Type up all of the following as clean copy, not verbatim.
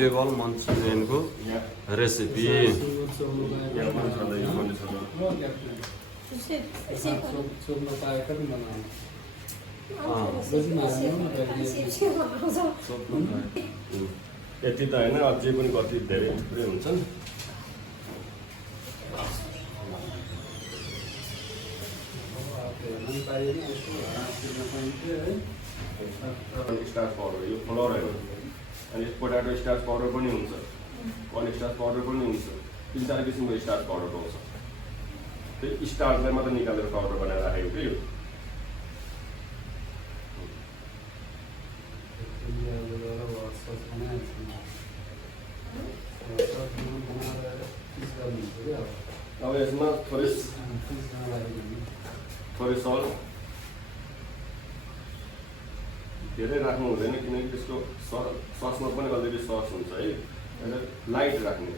Vegetable मन्चुरियनको recipe यति त होइन, अझै पनि कति धेरै थुप्रै हुन्छन्। स्टार्च पाउडर, यो फ्लोर होइन, अनि पोटाटो स्टार्च पाउडर पनि हुन्छ, कर्न स्टार्च पाउडर पनि हुन्छ। 3-4 किसिमको स्टार्च पाउडर पाउँछ। त्यो स्टार्चलाई मात्रै निकालेर पाउडर बनाएर राखेको कि यो। अब यसमा थोरै सल्ट धेरै राख्नु हुँदैन, किनकि त्यसको ससमा पनि अलरेडी सस हुन्छ है। लाइट राख्ने,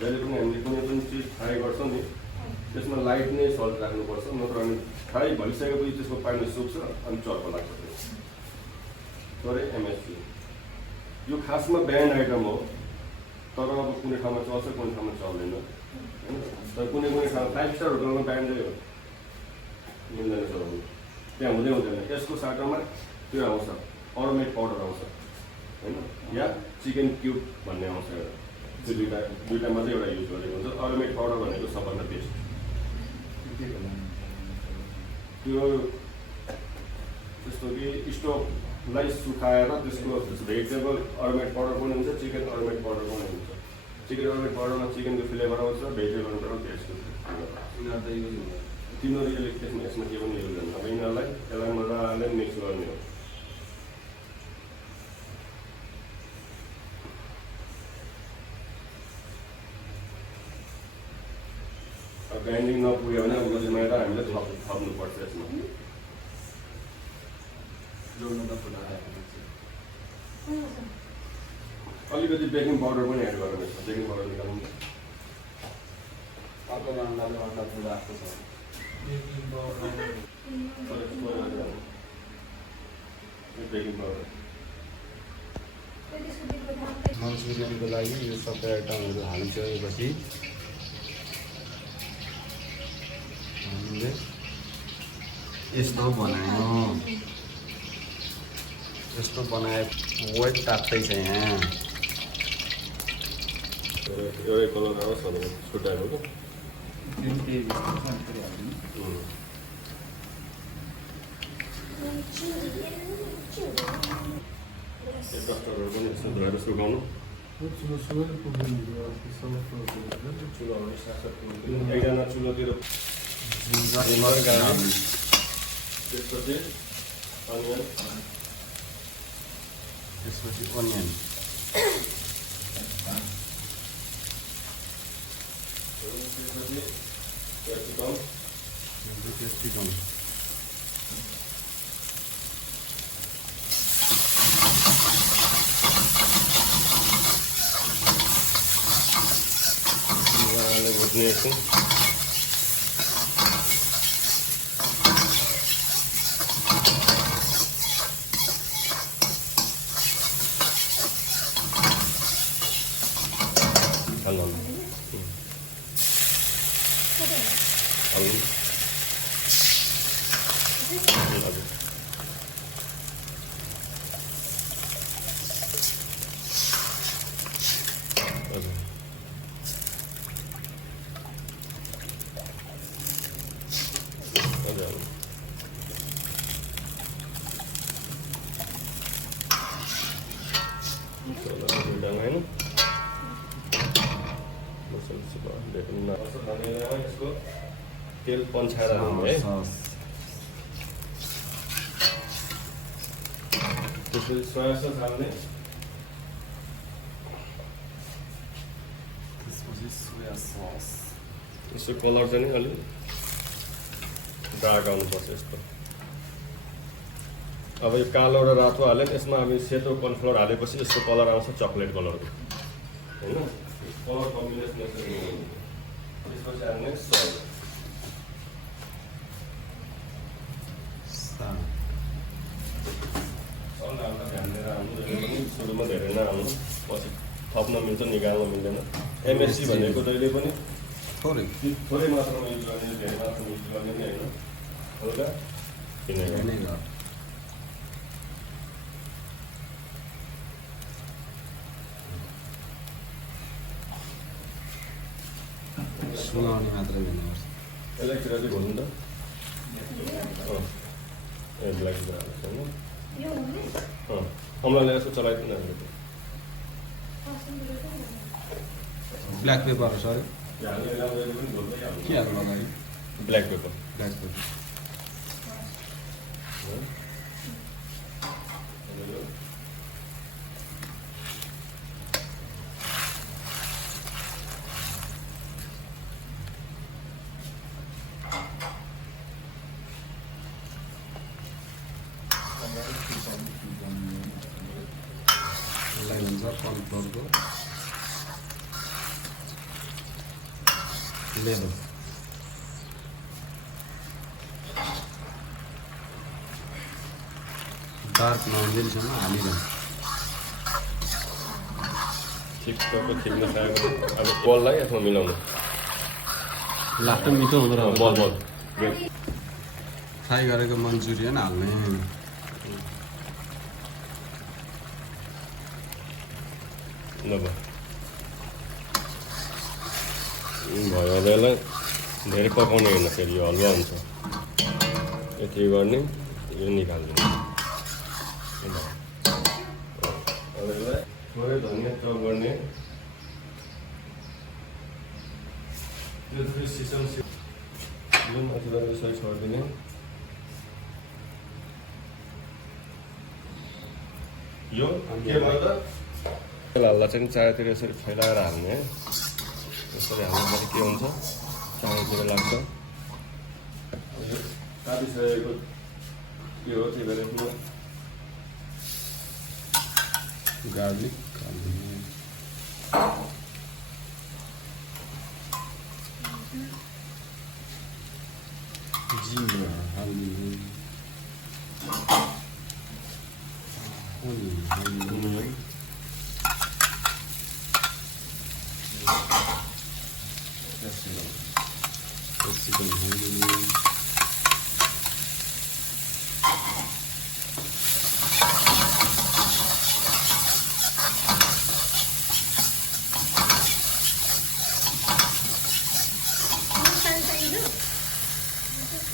जहिले पनि हामीले कुनै पनि चिज फ्राई गर्छौँ नि त्यसमा लाइट नै सल्ट राख्नुपर्छ, नत्र हामी फ्राई भइसकेपछि त्यसको पानी सुक्छ अनि चर्को लाग्छ। थोरै एमएसजी यो खासमा ब्यान्ड आइटम हो, तर अब कुनै ठाउँमा चल्छ कुनै ठाउँमा चल्दैन होइन। तर कुनै ठाउँ 5 स्टार होटलमा ब्यान्डै हो, मिल्दैन चलाउनु, त्यहाँ हुँदैन। यसको साटोमा त्यो आउँछ, अरोमेट पाउडर आउँछ होइन, या चिकन क्युब भन्ने आउँछ एउटा। त्यो दुईवटा मात्रै एउटा युज गरेको हुन्छ। अरोमेट पाउडर भनेको सबभन्दा बेस्ट। त्यो जस्तो कि स्टोभलाई सुकाएर त्यसको भेजिटेबल अरोमेट पाउडर पनि हुन्छ, चिकन अरोमेट पाउडर पनि हुन्छ। चिकन अरोमेट पाउडरमा चिकनको फ्लेभर आउँछ, भेजिटेबल भेजको तिनीहरू यसमा के पनि युज गर्नु। अब यिनीहरूलाई यसलाई मजाले मिक्स गर्ने हो। ग्राइन्डिङ नपुग्यो भने मैदा हामीले थप्नुपर्छ यसमा। अलिकति बेकिङ पाउडर पनि एड गर्नुपर्छ। बेकिङ पाउडर निकाल्नु मन्चुरियनको लागि यो सबै आइटमहरू हालिसकेपछि हामीले यस्तो बनायो। यस्तो बनाए वेट तात्दैछ यहाँ। एउटै कलर आओस् भनेर छुट्याएको क्या। कस्टर्डहरू पनि यसो धोएर सुकाउनु। एकजना चुलोतिर त्यसपछि अनियन, त्यसपछि अनियन, त्यसपछि क्याप्सिकम, क्याप्सिकम, भुट्ने एकछिन। यसको तेल पन्साएर हाल्नु है। त्यसपछि सोया सस हाल्ने, त्यसपछि सोया सस। यसको कलर चाहिँ अलिक डार्क आउनुपर्छ यस्तो। अब यो कालो र रातो हाल्यो, यसमा अब सेतो कर्नफ्लोर हालेपछि यसको कलर आउँछ चक्लेट कलरको होइन। कलर कम्बिनेसन त्यसपछि हाल्ने सल्ट। सल्ट हाल्दा ध्यान दिएर हाल्नु, जहिले पनि सुरुमा धेरै नहाल्नु, पछि थप्न मिल्छ निकाल्न मिल्दैन एमएससी भनेको जहिले पनि थोरै थोरै मात्रामा युज गर्ने धेरै मात्रामा युज गर्ने नि होइन हल्का किनेर सुँगाउने मात्रै भन्नुपर्छ यसलाई चिरा चाहिँ भनौँ त ए ब्ल्याक चिरा होइन कमलाले यसो चलाइदिनु हामीले ब्ल्याक पेपर सर हामीले लगाउँदाखेरि पनि धोल्दै हाल्नु के हाल्नु अगाडि ब्ल्याक पेपर ब्ल्याक पेपर यसलाई भन्छ कर्नफ्लोरको लेभल डार्क नहुन्जेलसम्म हालिरहन्छ ठिकको ठिकमा खाएको अब बललाई यसमा मिलाउनु लास्टमा मिठो हुँदो रहेछ बल बल फ्राई गरेको मन्चुरियन हाल्ने ल भयो यसलाई धेरै पकाउने होइन फेरि यो हलुवा हुन्छ यति गर्ने यो निकाल्दिनु अब यसलाई थोरै धनियाँ चप गर्ने त्यो थोरै सिसन जुन अथवा यसरी छोडिदिने यो के भन्दा हाल्दा चाहिँ चारोतिर यसरी फैलाएर हाल्ने है यसरी हाल्दाखेरि के हुन्छ चारोतिर लाग्छ काटिसकेको के हो त्यही भएर यसमा गार्लिक हाल्दिने जिरा हाल्दिने हाल्दिने capsicum हाल्दिने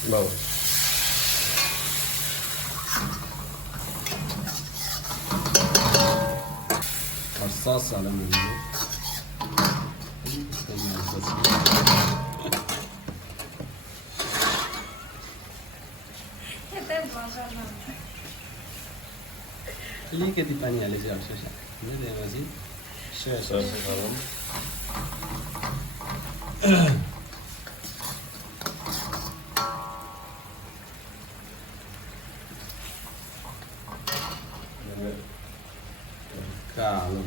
बाबु और सस हाल्नु हामीले अलिकति पानी हाले चाहिँ हट्छ त्यसपछि सोया सस हालौँ हालौँ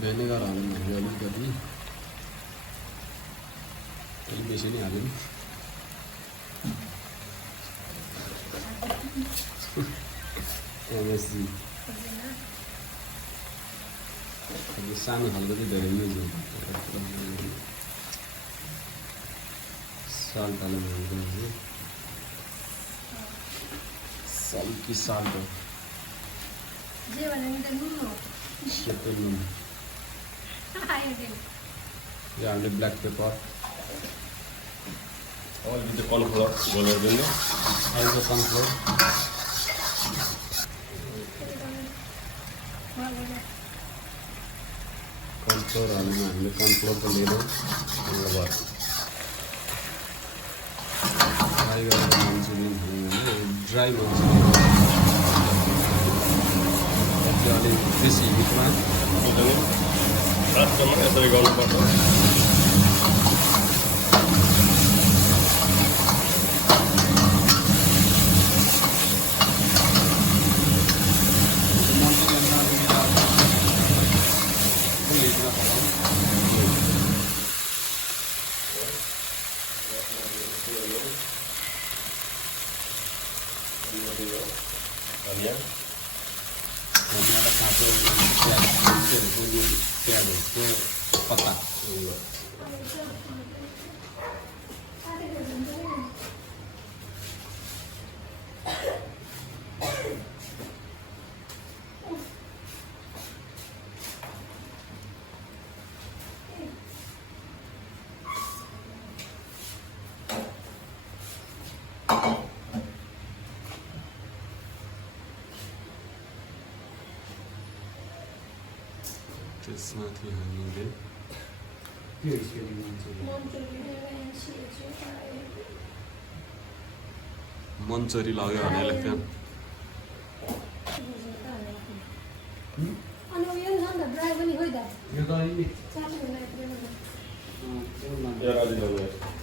भेनेगर हालौँ हामीले अलिकति अलिक बेसी नै हाल्यौँ एमएसजी सानो खालको चाहिँ धेरै युज हुन्छ साल्ट हाल्नु भने सल्की साल्ट हो सेतो नुन यो हामीले ब्ल्याक पेपर अलिकति कर्नफ्लोर घोलेर दिनु हल्का कर्नफ्लोर कर्नफ्लोर हाल्नु हामीले कर्नफ्लोर त लिएर भयो फ्राई गरेर मन्चुरियन हाल्नु भने ड्राई मन्चुरियन अलिक बेसी हिटमा लास्टमा यसरी गर्नुपर्छ धनियाँ धनियाँ र काँचो प्याजहरूको पत्ता त्यसमाथि हामीले मन्चरी लाग्यो भने त्यहाँ राजी गर्नुहोस्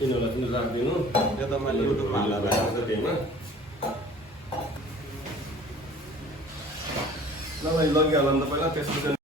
तिनीहरूलाई पनि राखिदिनु त्यो त मैले युट्युबमा हाल्दा भयो होइन ल भाइ लगिहाल्नु त पहिला त्यसपछि